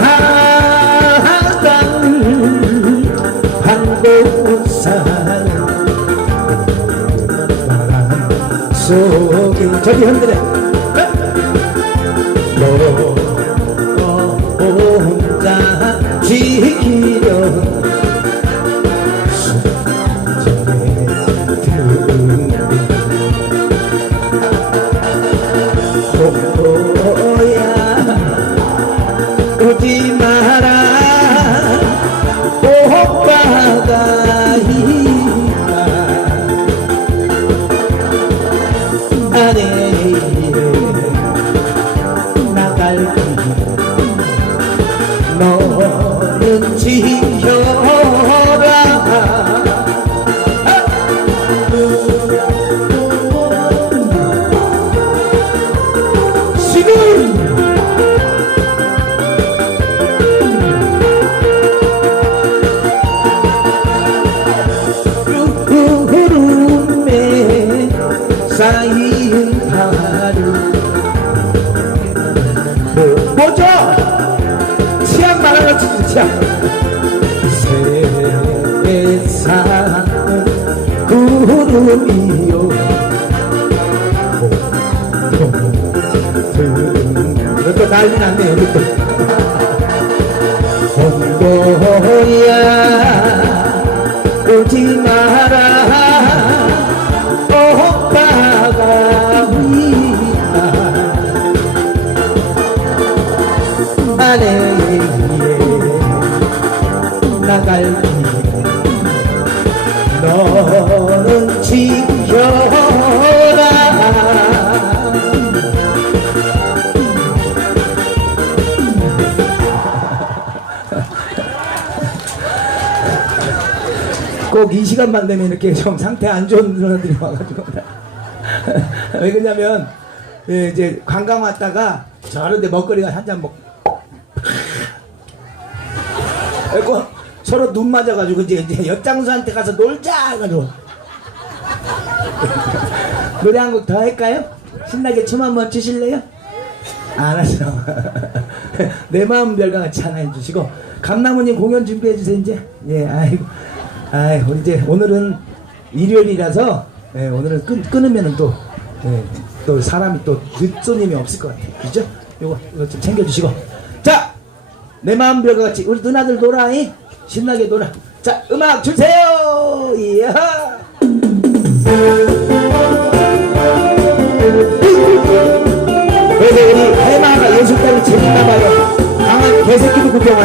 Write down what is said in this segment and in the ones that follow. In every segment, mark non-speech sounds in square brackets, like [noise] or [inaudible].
바람 속에 저기 흔들어 너 지금 구름에 쌓인 하루 뭐, 뭐죠? 치약 말하는 거 치약 구름이요 이것도 난리 났네 이것도 홍보야 오지 마 꼭 이 시간만 되면 이렇게 좀 상태 안 좋은 누나들이 와가지고 [laughs] 왜 그러냐면 예, 이제 관광 왔다가 저런데 먹거리가 한 잔 먹. [laughs] 그리고 서로 눈 맞아가지고 이제, 이제 옆장수한테 가서 놀자 해가지고 [laughs] 노래 한 곡 더 할까요? 신나게 춤 한번 추실래요? 알았어. 내 마음 별과 같이 하나 해주시고 감나무님 공연 준비해 주세요 이제. 예, 아이고, 아이고 이제 오늘은 일요일이라서 예, 오늘은 끊, 끊으면은 또, 예, 또 사람이 또 늦손님이 없을 것 같아요. 그죠? 요거 이거 좀 챙겨주시고 자, 내 마음 별과 같이 우리 누나들 놀아, 이 신나게 놀아. 자, 음악 주세요. 이야. 그래서 우리 해마가 예술가를 재밌나봐요. 강한 개새끼도 구경 왔네,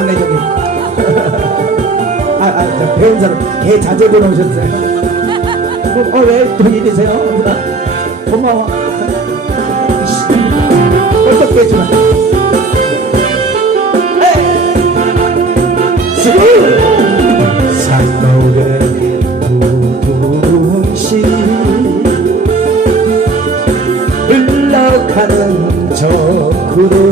아, 아, 저 배운 사람, 개 자제분 오셨어요. 어, 왜또 이러세요? 누나? 고마워. 벌써 깨지마. 산노래 부둥시 흘러가는 저 구름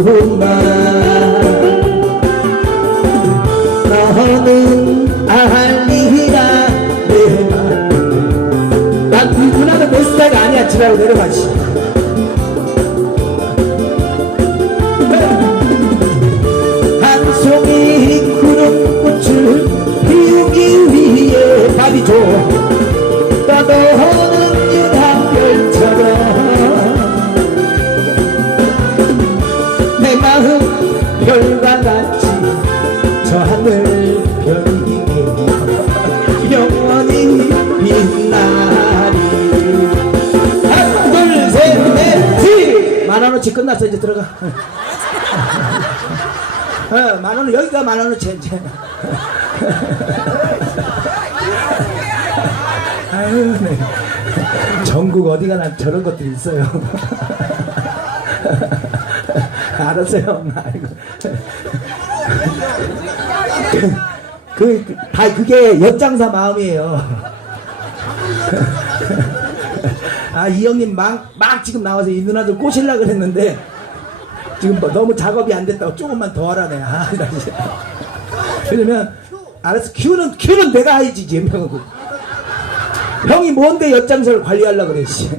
밥이죠 떠도는 유황별처럼 내 마음 별과 같이 저 하늘 만원어치 끝났어. 이제 들어가. [laughs] 어, 만원 여기가 만원어치 이제 [laughs] 아유 네. 전국 어디 가나 저런 것들이 있어요 [laughs] 알았어요 아이고 그, 그, 다 그게 옆장사 마음이에요. 아, 이 형님 막, 막 지금 나와서 이 누나들 꼬실라 그랬는데, 지금 뭐 너무 작업이 안 됐다고 조금만 더 하라네. 아, 나 이제. 그러면, 알았어. 큐는, 큐는 내가 해야지, 지금 형이 뭔데 옆장사를 관리하려고 그래, 씨.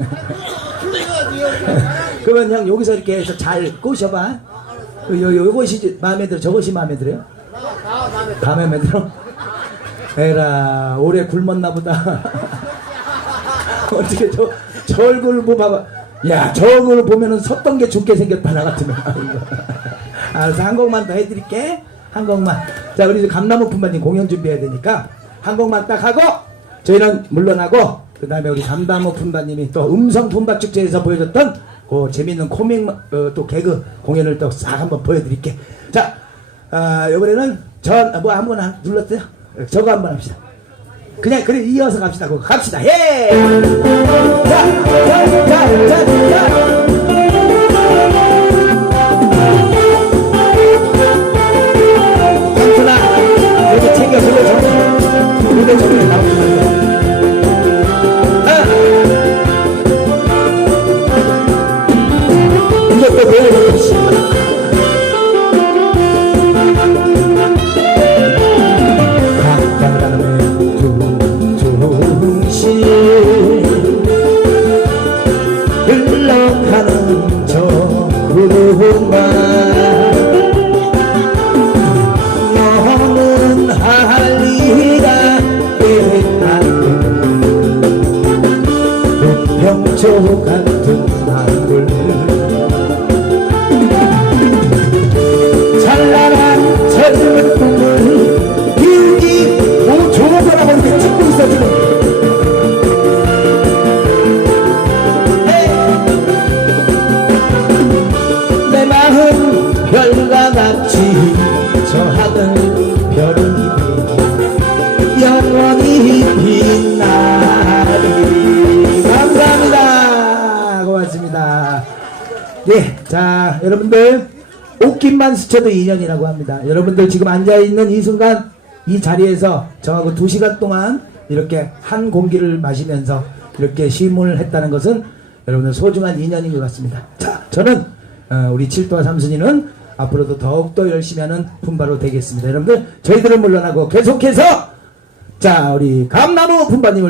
그러면 형 여기서 이렇게 해서 잘 꼬셔봐. 요, 요, 요것이 마음에 들어 저것이 마음에 들어요? 마음에 들어? 에라 오래 굶었나 보다 [laughs] 어떻게 저, 저 얼굴 뭐 봐봐 야저 얼굴 보면은 섰던 게 죽게 생겼다 나 같으면 [laughs] 알아서 한 곡만 더 해드릴게 한 곡만 자 우리 이제 감나무 품바님 공연 준비해야 되니까 한 곡만 딱 하고 저희는 물러나고 그 다음에 우리 감나무 품바님이 또 음성 품바 축제에서 보여줬던 그 재밌는 코믹 어, 또 개그 공연을 또 싹 한번 보여드릴게 자 아, 이번에는 전뭐 아무거나 눌렀어요 저거 한번 합시다 그냥 그래 이어서 갑시다. 그거 갑시다. 예. 자, 자, 자, 자, 자. 구름 예, 자, 여러분들, 옷깃만 스쳐도 인연이라고 합니다. 여러분들 지금 앉아있는 이 순간, 이 자리에서 저하고 두 시간 동안 이렇게 한 공기를 마시면서 이렇게 시문을 했다는 것은 여러분들 소중한 인연인 것 같습니다. 자, 저는, 어, 우리 칠도와 삼순이는 앞으로도 더욱더 열심히 하는 품바로 되겠습니다. 여러분들, 저희들은 물러나고 계속해서, 자, 우리 감나무 품바님을